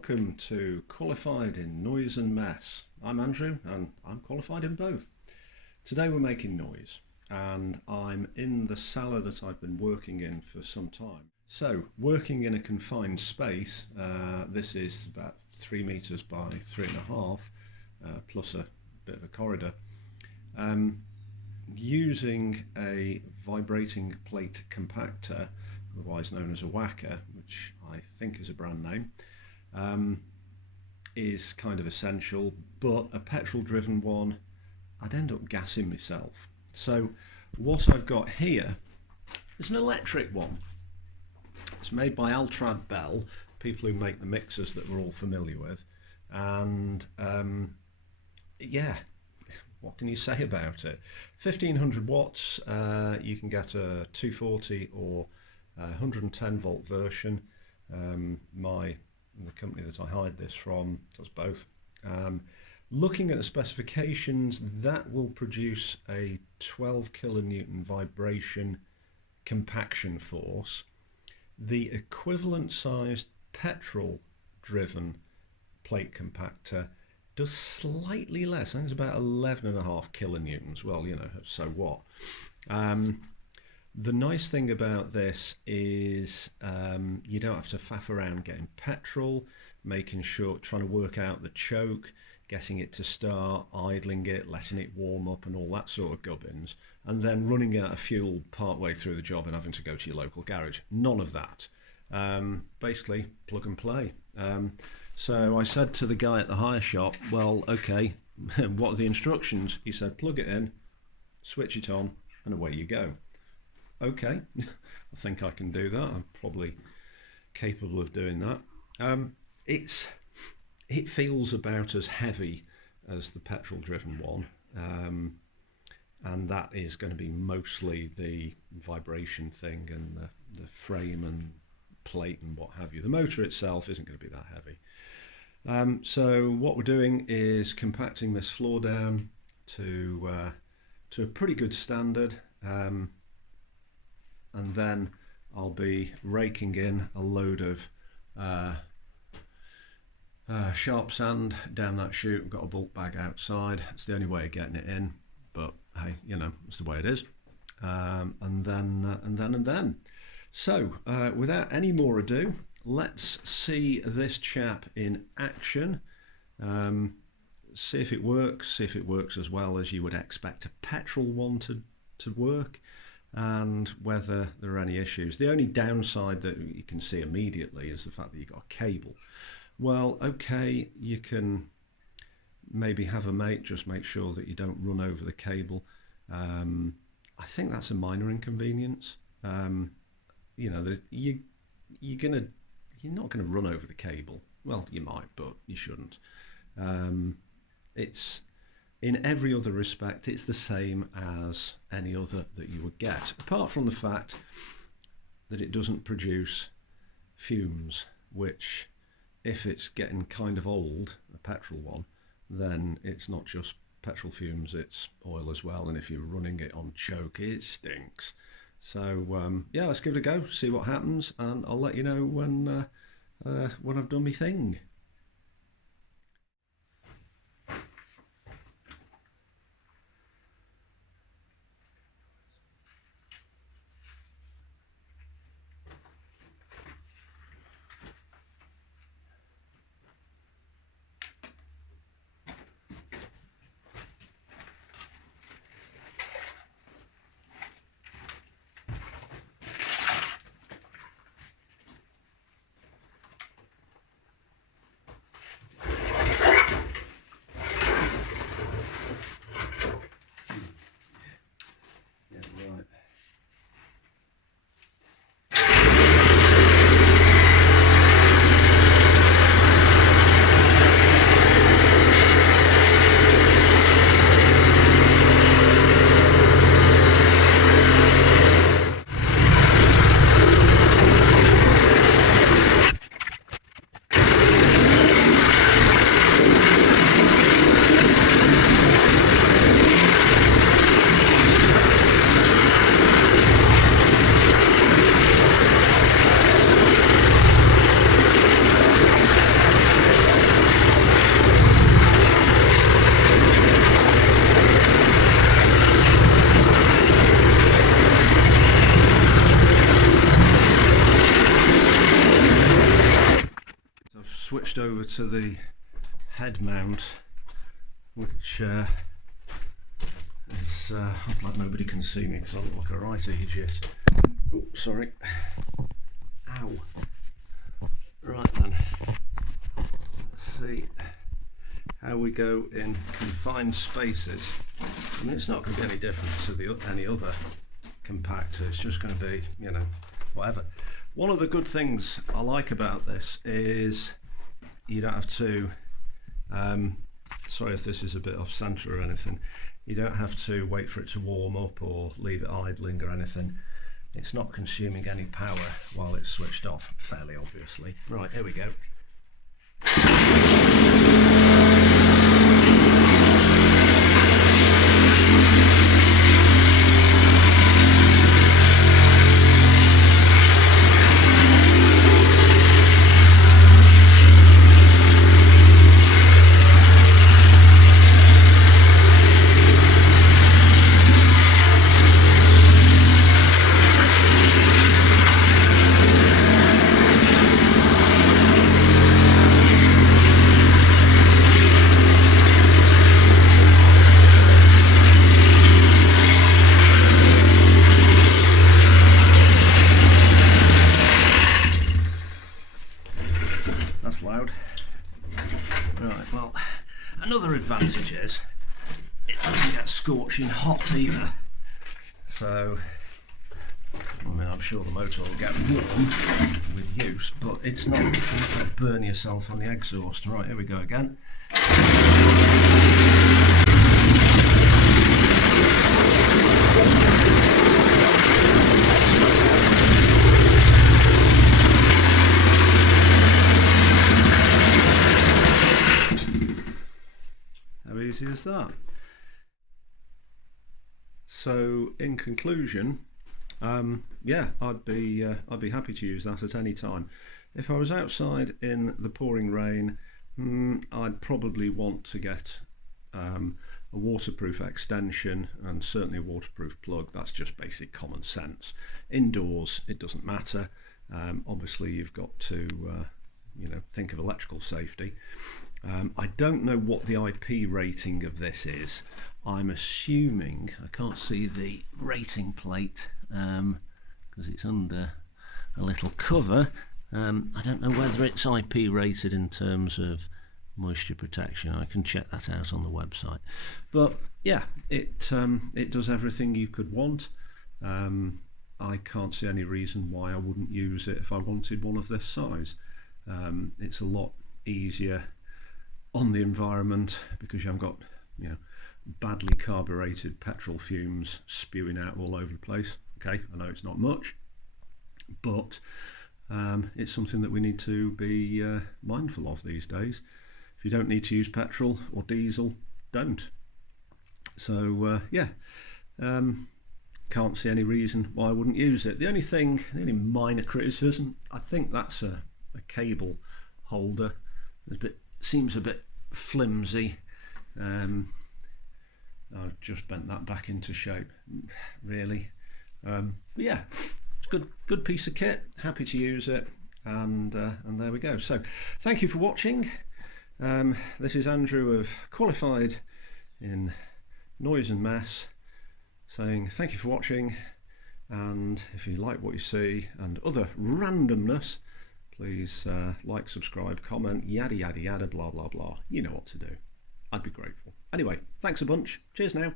Welcome to Qualified in Noise and Mess. I'm Andrew and I'm qualified in both. Today we're making noise and I'm in the cellar that I've been working in for some time. So working in a confined space, this is about 3 meters by 3.5 plus a bit of a corridor, using a vibrating plate compactor, otherwise known as a Wacker, which I think is a brand name, is kind of essential, but a petrol driven one, I'd end up gassing myself. So what I've got here is an electric one. It's made by Altrad Bell, people who make the mixers that we're all familiar with, and yeah, what can you say about it? 1500 watts, you can get a 240 or 110 volt version. The company that I hired this from does both. Looking at the specifications, that will produce a 12 kilonewton vibration compaction force. The equivalent sized petrol driven plate compactor does slightly less. I think it's about 11.5 kilonewtons. Well, you know, so what? The nice thing about this is you don't have to faff around getting petrol, making sure, trying to work out the choke, getting it to start, idling it, letting it warm up and all that sort of gubbins, and then running out of fuel partway through the job and having to go to your local garage. None of that. Basically, plug and play. So I said to the guy at the hire shop, well, okay, what are the instructions? He said, plug it in, switch it on, and away you go. Okay, I think I can do that. I'm probably capable of doing that. It feels about as heavy as the petrol driven one, and that is going to be mostly the vibration thing and the frame and plate and what have you. The motor itself isn't going to be that heavy. So what we're doing is compacting this floor down to a pretty good standard. And then I'll be raking in a load of sharp sand down that chute. I've got a bulk bag outside. It's the only way of getting it in, but hey, you know, it's the way it is. And then. So without any more ado, let's see this chap in action. See if it works as well as you would expect a petrol one to work, and whether there are any issues. The only downside that you can see immediately is the fact that you've got a cable. Well, okay, you can maybe have a mate just make sure that you don't run over the cable. I think that's a minor inconvenience. You know, you're not gonna run over the cable. Well, you might, but you shouldn't. It's in every other respect, it's the same as any other that you would get, apart from the fact that it doesn't produce fumes, which, if it's getting kind of old, a petrol one, then it's not just petrol fumes, it's oil as well, and if you're running it on choke, it stinks. So yeah, let's give it a go, see what happens, and I'll let you know when I've done my thing. switched over to the head mount, which is, I'm glad nobody can see me because I look like a right idiot. Oh, sorry. Ow. Right then, let's see how we go in confined spaces. I mean, it's not going to be any different to any other compactor. It's just going to be, you know, whatever. One of the good things I like about this is you don't have to, sorry if this is a bit off centre or anything, you don't have to wait for it to warm up or leave it idling or anything. It's not consuming any power while it's switched off, fairly obviously. Right, here we go. That's loud. Right, well, another advantage is it doesn't get scorching hot either. So, I mean, I'm sure the motor will get warm with use, but it's not going to burn yourself on the exhaust. Right, here we go again. How easy is that? So, in conclusion, yeah, I'd be happy to use that at any time. If I was outside in the pouring rain, I'd probably want to get a waterproof extension and certainly a waterproof plug. That's just basic common sense. Indoors, it doesn't matter. Obviously, you've got to you know, think of electrical safety. I don't know what the IP rating of this is. I'm assuming, I can't see the rating plate because it's under a little cover. I don't know whether it's IP rated in terms of moisture protection. I can check that out on the website. But yeah, it does everything you could want. I can't see any reason why I wouldn't use it if I wanted one of this size. It's a lot easier on the environment because you haven't got, you know, badly carbureted petrol fumes spewing out all over the place. Okay, I know it's not much, but it's something that we need to be mindful of these days. If you don't need to use petrol or diesel, don't. So yeah, can't see any reason why I wouldn't use it. The only minor criticism, I think that's a cable holder. Seems a bit flimsy. I've just bent that back into shape, really. But yeah, it's good piece of kit. Happy to use it, and there we go. So, thank you for watching. This is Andrew of Qualified in Noise and Mess, saying thank you for watching. And if you like what you see and other randomness, please like, subscribe, comment, yada yada yada, blah blah blah. You know what to do. I'd be grateful. Anyway, thanks a bunch. Cheers now.